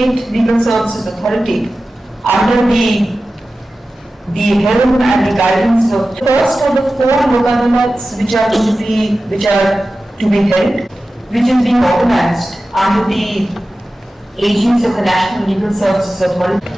State Legal Services Authority under the helm and the guidance of the first of the four Lok Adalats which are to be held, which is being organized under the aegis of the National Legal Services Authority.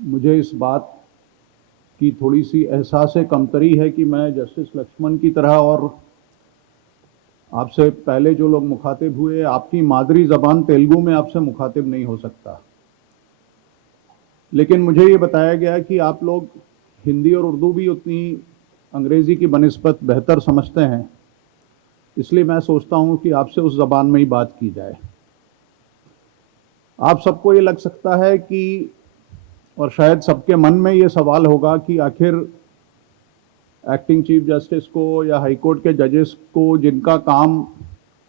मुझे इस बात की थोड़ी सी एहसास कमतरी है कि मैं justice Lakshman की तरह और आपसे पहले जो लोग मुखातिब हुए, आपकी मादरी ज़बान तेलुगु में आपसे मुखातिब नहीं हो सकता। लेकिन मुझे ये बताया गया कि आप लोग हिंदी और उर्दू भी उतनी अंग्रेज़ी की बनिस्बत बेहतर समझते हैं, इसलिए मैं सोचता हूँ कि आपसे उस ज़बान में ही बात की जाए। आप सबको ये लग सकता है कि, और शायद सबके मन में ये सवाल होगा कि आखिर एक्टिंग चीफ जस्टिस को या हाई कोर्ट के जजेस को, जिनका काम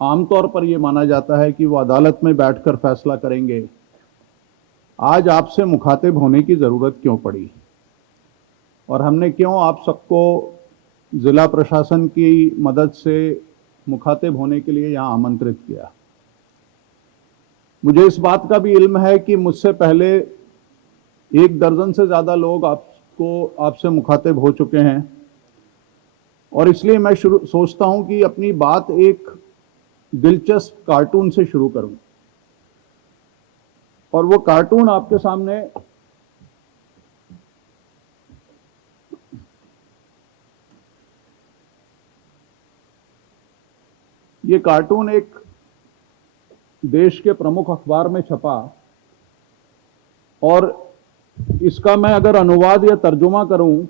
आमतौर पर ये माना जाता है कि वो अदालत में बैठकर फैसला करेंगे, आज आपसे मुखातिब होने की ज़रूरत क्यों पड़ी और हमने क्यों आप सबको ज़िला प्रशासन की मदद से मुखातिब होने के लिए यहाँ आमंत्रित किया। मुझे इस बात का भी इल्म है कि मुझसे पहले 1 दर्जन से ज़्यादा लोग आपसे मुखातिब हो चुके हैं और इसलिए मैं सोचता हूं कि अपनी बात एक दिलचस्प कार्टून से शुरू करूं। और वो कार्टून आपके सामने ये कार्टून एक देश के प्रमुख अखबार में छपा और इसका मैं अगर अनुवाद या तर्जुमा करूं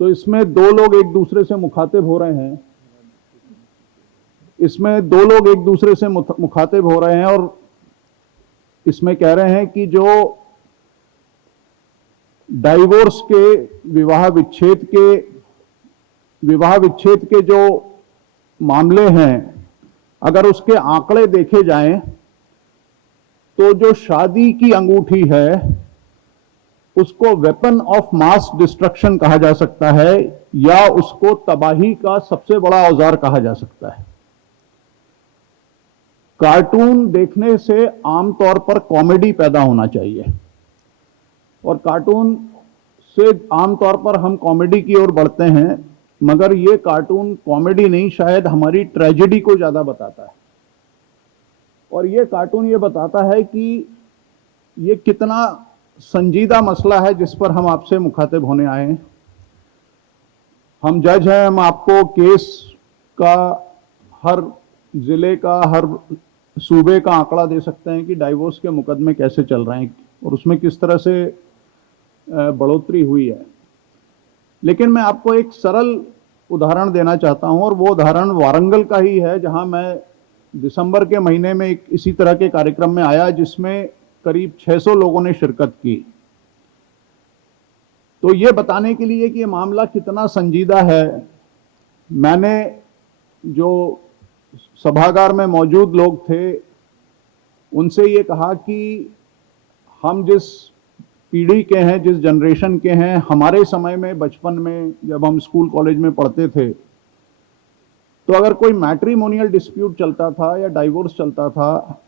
तो इसमें 2 लोग एक दूसरे से मुखातिब हो रहे हैं। इसमें 2 लोग एक दूसरे से मुखातिब हो रहे हैं और इसमें कह रहे हैं कि जो डाइवोर्स के विवाह विच्छेद के जो मामले हैं, अगर उसके आंकड़े देखे जाएं तो जो शादी की अंगूठी है उसको वेपन ऑफ मास डिस्ट्रक्शन कहा जा सकता है या उसको तबाही का सबसे बड़ा औजार कहा जा सकता है। कार्टून देखने से आमतौर पर कॉमेडी पैदा होना चाहिए और कार्टून से आमतौर पर हम कॉमेडी की ओर बढ़ते हैं, मगर ये कार्टून कॉमेडी नहीं, शायद हमारी ट्रेजेडी को ज्यादा बताता है। और ये कार्टून ये बताता है कि ये कितना संजीदा मसला है जिस पर हम आपसे मुखातिब होने आए हैं। हम जज हैं, हम आपको केस का, हर जिले का, हर सूबे का आंकड़ा दे सकते हैं कि डाइवोर्स के मुकदमे कैसे चल रहे हैं और उसमें किस तरह से बढ़ोतरी हुई है। लेकिन मैं आपको एक सरल उदाहरण देना चाहता हूं और वो उदाहरण वारंगल का ही है, जहां मैं दिसंबर के महीने में एक इसी तरह के कार्यक्रम में आया जिसमें करीब 600 लोगों ने शिरकत की। तो ये बताने के लिए कि ये मामला कितना संजीदा है, मैंने जो सभागार में मौजूद लोग थे उनसे ये कहा कि हम जिस पीढ़ी के हैं, जिस जनरेशन के हैं, हमारे समय में, बचपन में जब हम स्कूल कॉलेज में पढ़ते थे, तो अगर कोई मैट्रिमोनियल डिस्प्यूट चलता था या डाइवोर्स चलता था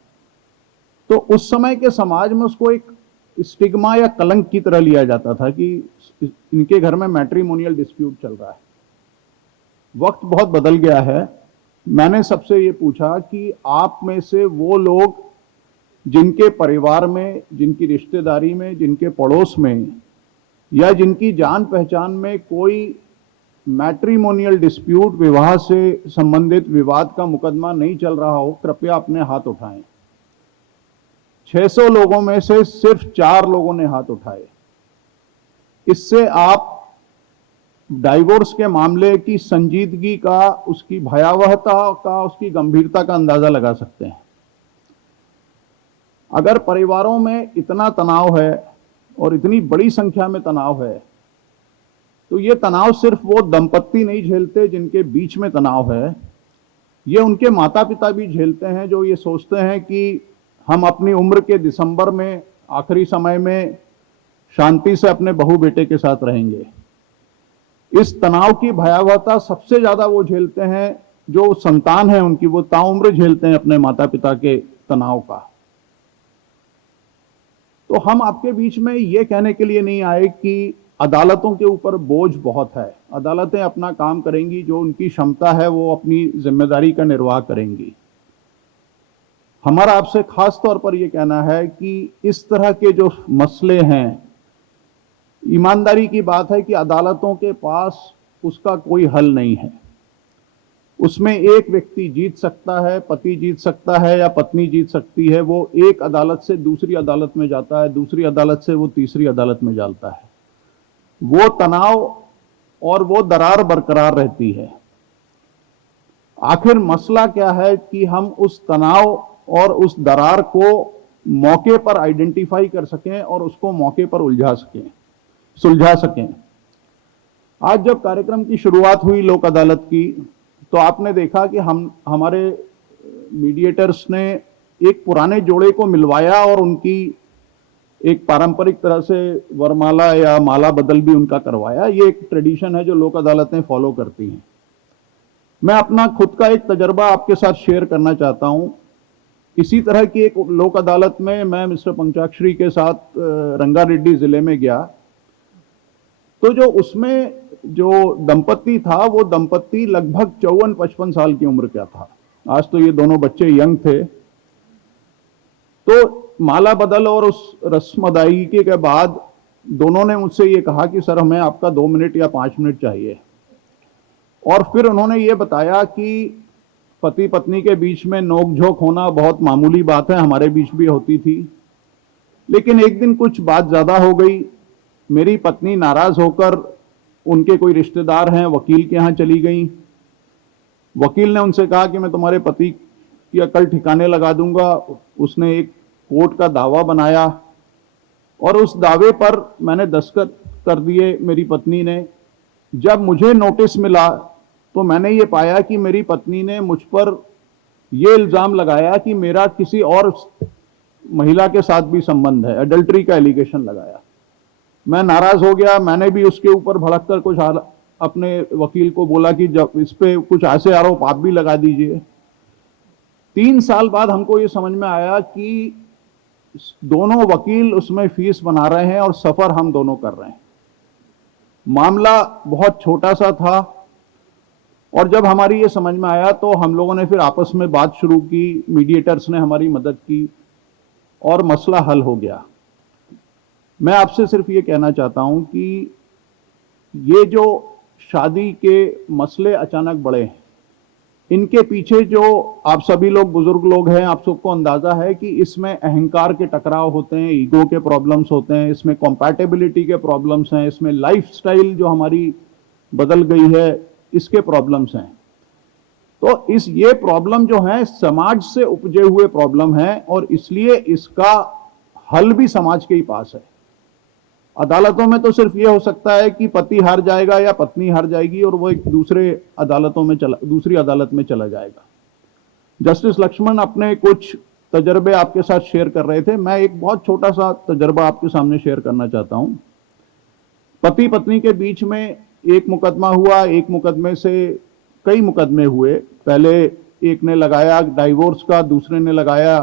तो उस समय के समाज में उसको एक स्टिग्मा या कलंक की तरह लिया जाता था कि इनके घर में मैट्रिमोनियल डिस्प्यूट चल रहा है। वक्त बहुत बदल गया है। मैंने सबसे ये पूछा कि आप में से वो लोग जिनके परिवार में, जिनकी रिश्तेदारी में, जिनके पड़ोस में या जिनकी जान पहचान में कोई मैट्रिमोनियल डिस्प्यूट, विवाह से संबंधित विवाद का मुकदमा नहीं चल रहा हो, कृपया अपने हाथ उठाएं। 600 लोगों में से सिर्फ 4 लोगों ने हाथ उठाए। इससे आप डाइवोर्स के मामले की संजीदगी का, उसकी भयावहता का, उसकी गंभीरता का अंदाजा लगा सकते हैं। अगर परिवारों में इतना तनाव है और इतनी बड़ी संख्या में तनाव है, तो ये तनाव सिर्फ वो दंपत्ति नहीं झेलते जिनके बीच में तनाव है, ये उनके माता पिता भी झेलते हैं, जो ये सोचते हैं कि हम अपनी उम्र के दिसंबर में, आखिरी समय में शांति से अपने बहू बेटे के साथ रहेंगे। इस तनाव की भयावहता सबसे ज्यादा वो झेलते हैं जो संतान है उनकी, वो ताउम्र झेलते हैं अपने माता पिता के तनाव का। तो हम आपके बीच में ये कहने के लिए नहीं आए कि अदालतों के ऊपर बोझ बहुत है। अदालतें अपना काम करेंगी, जो उनकी क्षमता है वो अपनी जिम्मेदारी का निर्वाह करेंगी। हमारा आपसे खास तौर पर यह कहना है कि इस तरह के जो मसले हैं, ईमानदारी की बात है कि अदालतों के पास उसका कोई हल नहीं है। उसमें एक व्यक्ति जीत सकता है, पति जीत सकता है या पत्नी जीत सकती है। वो एक अदालत से दूसरी अदालत में जाता है, दूसरी अदालत से वो तीसरी अदालत में जाता है। वो तनाव और वो दरार बरकरार रहती है। आखिर मसला क्या है कि हम उस तनाव और उस दरार को मौके पर आइडेंटिफाई कर सकें और उसको मौके पर सुलझा सकें। आज जब कार्यक्रम की शुरुआत हुई लोक अदालत की, तो आपने देखा कि हमारे मीडिएटर्स ने एक पुराने जोड़े को मिलवाया और उनकी एक पारंपरिक तरह से वरमाला या माला बदल भी उनका करवाया। ये एक ट्रेडिशन है जो लोक अदालतें फॉलो करती हैं। मैं अपना खुद का एक तजर्बा आपके साथ शेयर करना चाहता हूं। इसी तरह की एक लोक अदालत में मैं मिस्टर पंचाक्षरी के साथ रंगारेड्डी जिले में गया। तो जो उसमें जो दंपत्ति था, वो दंपत्ति लगभग 54-55 साल की उम्र का था। आज तो ये दोनों बच्चे यंग थे। तो माला बदल और उस रस्म अदायगी के बाद दोनों ने मुझसे ये कहा कि सर हमें आपका 2 मिनट या 5 मिनट चाहिए। और फिर उन्होंने ये बताया कि पति पत्नी के बीच में नोक झोंक होना बहुत मामूली बात है, हमारे बीच भी होती थी। लेकिन एक दिन कुछ बात ज्यादा हो गई। मेरी पत्नी नाराज होकर उनके कोई रिश्तेदार हैं वकील के यहाँ चली गई। वकील ने उनसे कहा कि मैं तुम्हारे पति की अकल ठिकाने लगा दूंगा। उसने एक कोर्ट का दावा बनाया और उस दावे पर मैंने दस्तखत कर दिए मेरी पत्नी ने। जब मुझे नोटिस मिला तो मैंने ये पाया कि मेरी पत्नी ने मुझ पर यह इल्जाम लगाया कि मेरा किसी और महिला के साथ भी संबंध है, एडल्ट्री का एलिगेशन लगाया। मैं नाराज हो गया। मैंने भी उसके ऊपर भड़क कर कुछ अपने वकील को बोला कि जब इस पे कुछ ऐसे आरोप आप भी लगा दीजिए। 3 साल बाद हमको ये समझ में आया कि दोनों वकील उसमें फीस बना रहे हैं और सफर हम दोनों कर रहे हैं। मामला बहुत छोटा सा था और जब हमारी ये समझ में आया तो हम लोगों ने फिर आपस में बात शुरू की। मीडिएटर्स ने हमारी मदद की और मसला हल हो गया। मैं आपसे सिर्फ ये कहना चाहता हूं कि ये जो शादी के मसले अचानक बढ़े हैं, इनके पीछे जो आप सभी लोग बुजुर्ग लोग हैं, आप सबको अंदाजा है कि इसमें अहंकार के टकराव होते हैं, ईगो के प्रॉब्लम्स होते हैं, इसमें कॉम्पैटिबिलिटी के प्रॉब्लम्स हैं, इसमें लाइफस्टाइल जो हमारी बदल गई है इसके प्रॉब्लम्स हैं। तो ये प्रॉब्लम जो है समाज से उपजे हुए प्रॉब्लम है और इसलिए इसका हल भी समाज के ही पास है। अदालतों में तो सिर्फ ये हो सकता है कि पति हार जाएगा या पत्नी हार जाएगी और वो एक दूसरी अदालत में चला जाएगा। जस्टिस लक्ष्मण अपने कुछ तजर्बे आपके साथ शेयर कर रहे थे। मैं एक बहुत छोटा सा तजर्बा आपके सामने शेयर करना चाहता हूं। पति पत्नी के बीच में एक मुकदमा हुआ, एक मुकदमे से कई मुकदमे हुए। पहले एक ने लगाया डाइवोर्स का, दूसरे ने लगाया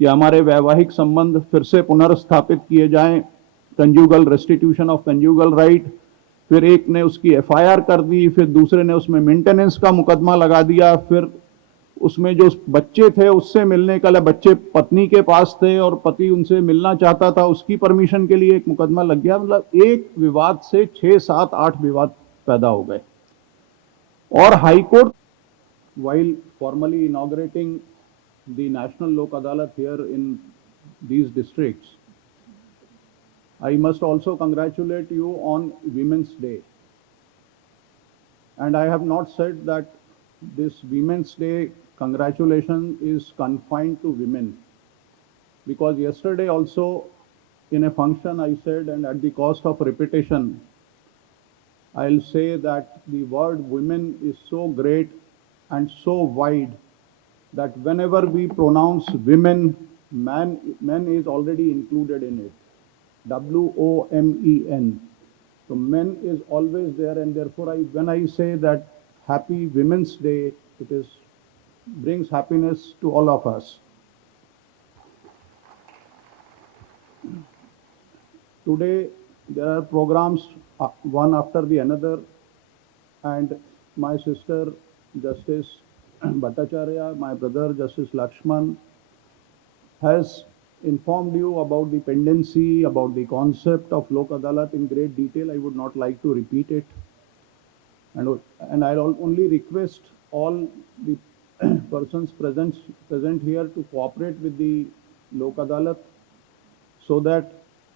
कि हमारे वैवाहिक संबंध फिर से पुनर्स्थापित किए जाएं, conjugal restitution of conjugal right. फिर एक ने उसकी एफआईआर कर दी, फिर दूसरे ने उसमें मेंटेनेंस का मुकदमा लगा दिया, फिर उसमें जो बच्चे थे उससे मिलने का, बच्चे पत्नी के पास थे और पति उनसे मिलना चाहता था, उसकी परमिशन के लिए एक मुकदमा लग गया। मतलब एक विवाद से 6, 7, 8 विवाद पैदा हो गए। और high court, while formally inaugurating the National Lok Adalat here in these districts, I must also congratulate you on Women's Day. And I have not said that this Women's Day congratulation is confined to women, because yesterday also in a function I said, and at the cost of repetition, I'll say that the word women is so great and so wide that whenever we pronounce women, men is already included in it. WOMEN. So men is always there, and therefore when I say that Happy Women's Day, it brings happiness to all of us. Today there are programs one after the another, and my sister Justice Bhattacharya, my brother Justice Lakshman has informed you about the pendency, about the concept of Lok Adalat in great detail. I would not like to repeat it. And I'll only request all the persons present here to cooperate with the Lok Adalat so that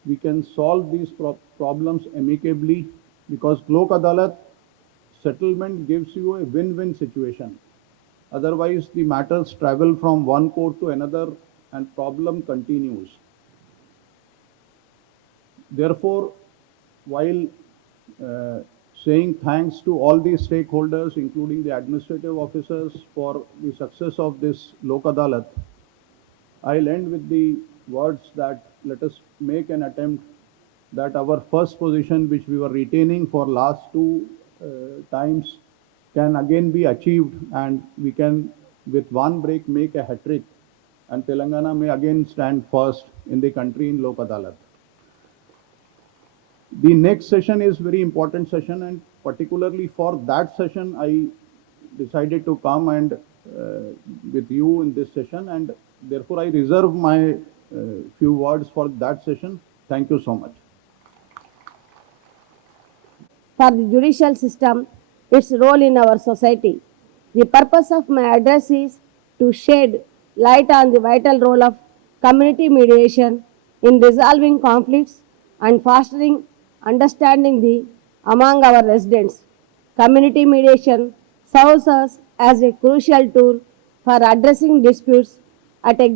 we can solve these problems amicably, because Lok Adalat settlement gives you a win-win situation. Otherwise, the matters travel from one court to another and problem continues. Therefore, while saying thanks to all the stakeholders, including the administrative officers, for the success of this Lok Adalat, I'll end with the words that let us make an attempt that our first position, which we were retaining for last two times, can again be achieved, and we can with one break make a hat-trick, and Telangana may again stand first in the country in Lok Adalat. The next session is very important session, and particularly for that session I decided to come and with you in this session, and therefore I reserve my few words for that session. Thank you so much. For the judicial system, its role in our society. The purpose of my address is to shed light on the vital role of community mediation in resolving conflicts and fostering understanding among our residents. Community mediation serves us as a crucial tool for addressing disputes at a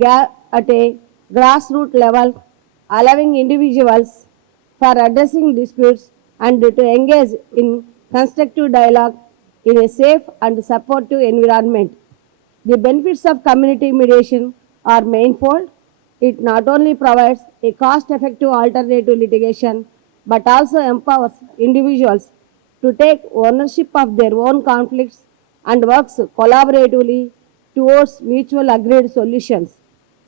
grassroots level, allowing individuals for addressing disputes and to engage in constructive dialogue in a safe and supportive environment. The benefits of community mediation are manifold. It not only provides a cost-effective alternative litigation, but also empowers individuals to take ownership of their own conflicts and works collaboratively towards mutual agreed solutions.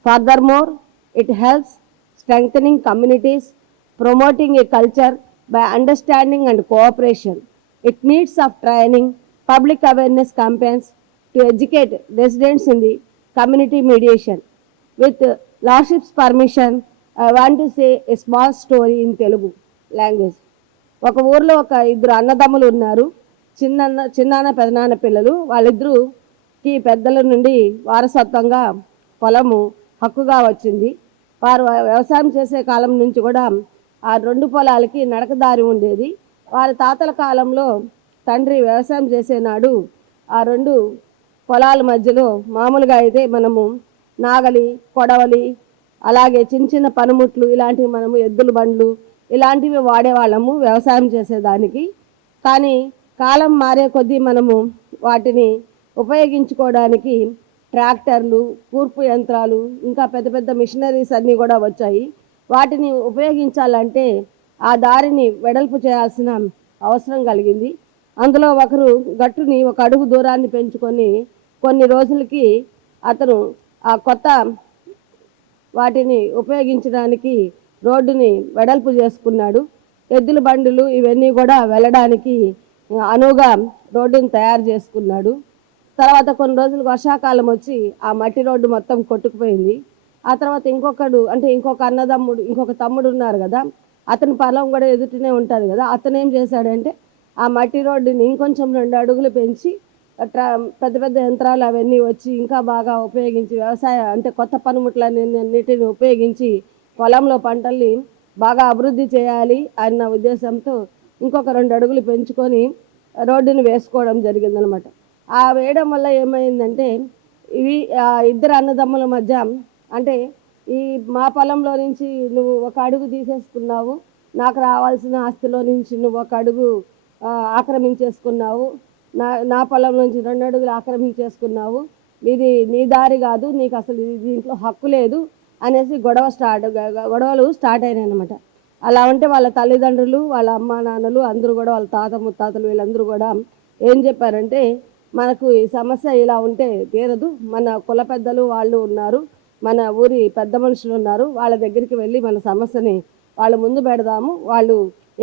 Furthermore, it helps strengthening communities, promoting a culture by understanding and cooperation. It needs of training, public awareness campaigns to educate residents in the community mediation. With Lordship's permission, I want to say a small story in Telugu language. ఒక ఊర్లో ఒక ఇద్దరు అన్నదమ్ములు ఉన్నారు. చిన్నాన్న పెదనాన్న పిల్లలు. వాళ్ళిద్దరికి పెద్దల నుండి వారసత్వంగా పొలము హక్కుగా వచ్చింది. వారు వ్యవసాయం చేసే కాలం నుంచి కూడా ఆ రెండు పొలాలకి నడకదారి ఉండేది. వారి తాతల కాలంలో తండ్రి వ్యవసాయం చేసేనాడు ఆ రెండు పొలాల మధ్యలో మామూలుగా అయితే మనము నాగలి, కొడవలి, అలాగే చిన్న చిన్న పనిముట్లు, ఇలాంటివి మనము ఎద్దుల బండ్లు ఇలాంటివి వాడేవాళ్ళము వ్యవసాయం చేసేదానికి. కానీ కాలం మారే కొద్దీ మనము వాటిని ఉపయోగించుకోవడానికి ట్రాక్టర్లు, కూర్పు యంత్రాలు, ఇంకా పెద్ద పెద్ద మిషనరీస్ అన్నీ కూడా వచ్చాయి. వాటిని ఉపయోగించాలంటే ఆ దారిని వెడల్పు చేయాల్సిన అవసరం కలిగింది. అందులో ఒకరు గట్టుని ఒక అడుగు దూరాన్ని పెంచుకొని కొన్ని రోజులకి అతను ఆ కొత్త వాటిని ఉపయోగించడానికి రోడ్డుని వెడల్పు చేసుకున్నాడు. ఎద్దుల బండులు ఇవన్నీ కూడా వెళ్ళడానికి అనువుగా రోడ్డుని తయారు చేసుకున్నాడు. తర్వాత కొన్ని రోజులు వర్షాకాలం వచ్చి ఆ మట్టి రోడ్డు మొత్తం కొట్టుకుపోయింది. ఆ తర్వాత ఇంకొక అన్నదమ్ముడు ఇంకొక తమ్ముడు ఉన్నారు కదా, అతని పొలం కూడా ఎదుటనే ఉంటుంది కదా, అతను ఏం చేశాడంటే ఆ మట్టి రోడ్డుని ఇంకొంచెం 2 అడుగులు పెంచి పెద్ద పెద్ద యంత్రాలు అవన్నీ వచ్చి ఇంకా బాగా ఉపయోగించి అంటే కొత్త పనిముట్లన్నిటిని ఉపయోగించి పొలంలో పంటల్ని బాగా అభివృద్ధి చేయాలి అన్న ఉద్దేశంతో ఇంకొక 2 అడుగులు పెంచుకొని రోడ్డుని వేసుకోవడం జరిగిందనమాట. ఆ వేయడం వల్ల ఏమైందంటే ఇవి ఇద్దరు అన్నదమ్ముల మధ్య అంటే ఈ మా పొలంలో నుంచి నువ్వు 1 అడుగు తీసేసుకున్నావు, నాకు రావాల్సిన ఆస్తిలో నుంచి నువ్వు 1 అడుగు ఆక్రమించేసుకున్నావు, నా పొలం నుంచి 2 అడుగులు ఆక్రమించేసుకున్నావు, ఇది నీ దారి కాదు, నీకు అసలు దీంట్లో హక్కు లేదు అనేసి గొడవలు స్టార్ట్ అయినాయి అనమాట. అలా ఉంటే వాళ్ళ తల్లిదండ్రులు, వాళ్ళ అమ్మా నాన్నలు అందరూ కూడా, వాళ్ళ తాత ముత్తాతలు వీళ్ళందరూ కూడా ఏం చెప్పారంటే, మనకు ఈ సమస్య ఇలా ఉంటే తీరదు, మన కుల పెద్దలు వాళ్ళు ఉన్నారు, మన ఊరి పెద్ద మనుషులు ఉన్నారు, వాళ్ళ దగ్గరికి వెళ్ళి మన సమస్యని వాళ్ళ ముందు పెడదాము, వాళ్ళు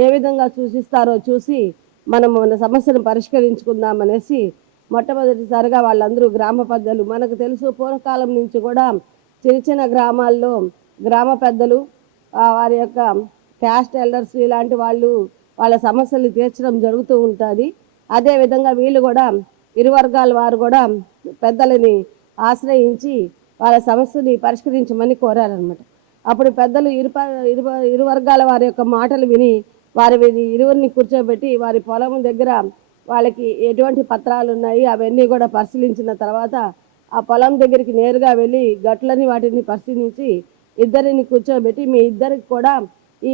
ఏ విధంగా సూచిస్తారో చూసి మనం మన సమస్యను పరిష్కరించుకుందాం అనేసి మొట్టమొదటిసారిగా వాళ్ళందరూ గ్రామ పెద్దలు, మనకు తెలుసు పూర్వకాలం నుంచి కూడా చిన్న చిన్న గ్రామాల్లో గ్రామ పెద్దలు వారి యొక్క క్యాస్ట్ ఎల్డర్స్ ఇలాంటి వాళ్ళు వాళ్ళ సమస్యలు తీర్చడం జరుగుతూ ఉంటుంది. అదేవిధంగా వీళ్ళు కూడా ఇరు వర్గాల వారు కూడా పెద్దలని ఆశ్రయించి వాళ్ళ సమస్యని పరిష్కరించమని కోరారనమాట. అప్పుడు పెద్దలు ఇరు వర్గాల వారి యొక్క మాటలు విని ఇరువురిని కూర్చోబెట్టి వారి పొలం దగ్గర వాళ్ళకి ఎటువంటి పత్రాలు ఉన్నాయి అవన్నీ కూడా పరిశీలించిన తర్వాత ఆ పొలం దగ్గరికి నేరుగా వెళ్ళి గట్లని వాటిని పరిశీలించి ఇద్దరిని కూర్చోబెట్టి మీ ఇద్దరికి కూడా ఈ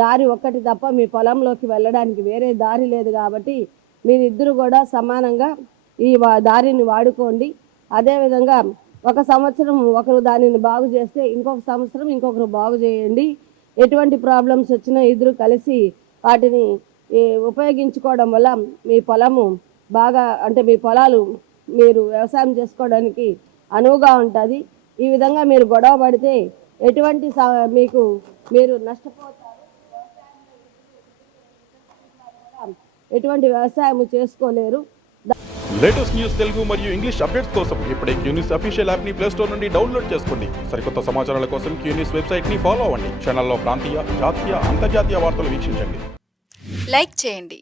దారి ఒక్కటి తప్ప మీ పొలంలోకి వెళ్ళడానికి వేరే దారి లేదు కాబట్టి మీరిద్దరు కూడా సమానంగా ఈ దారిని వాడుకోండి. అదేవిధంగా 1 సంవత్సరం ఒకరు దానిని బాగు చేస్తే ఇంకొక సంవత్సరం ఇంకొకరు బాగు చేయండి. ఎటువంటి ప్రాబ్లమ్స్ వచ్చినా ఇద్దరు కలిసి వాటిని ఉపయోగించుకోవడం వల్ల మీ పొలము బాగా అంటే మీ పొలాలు మీరు వ్యవసాయం చేసుకోవడానికి అనువుగా ఉంటుంది. ఈ విధంగా మీరు గొడవ పడితే మీరు నష్టపోతారు, ఎటువంటి వ్యవసాయం చేసుకోలేరు. లేటెస్ట్ న్యూస్ తెలుగు మరియు ఇంగ్లీష్ అప్డేట్స్ కోసం ఇప్పుడే క్యూన్యూస్ అఫీషియల్ యాప్ ని ప్లే స్టోర్ నుండి డౌన్లోడ్ చేసుకోండి. సరికొత్త సమాచారాల కోసం క్యూన్యూస్ వెబ్సైట్ ని ఫాలో అవ్వండి. ఛానల్లో ప్రాంతీయ, జాతీయ, అంతర్జాతీయ వార్తలు వీక్షించండి. లైక్ చేయండి.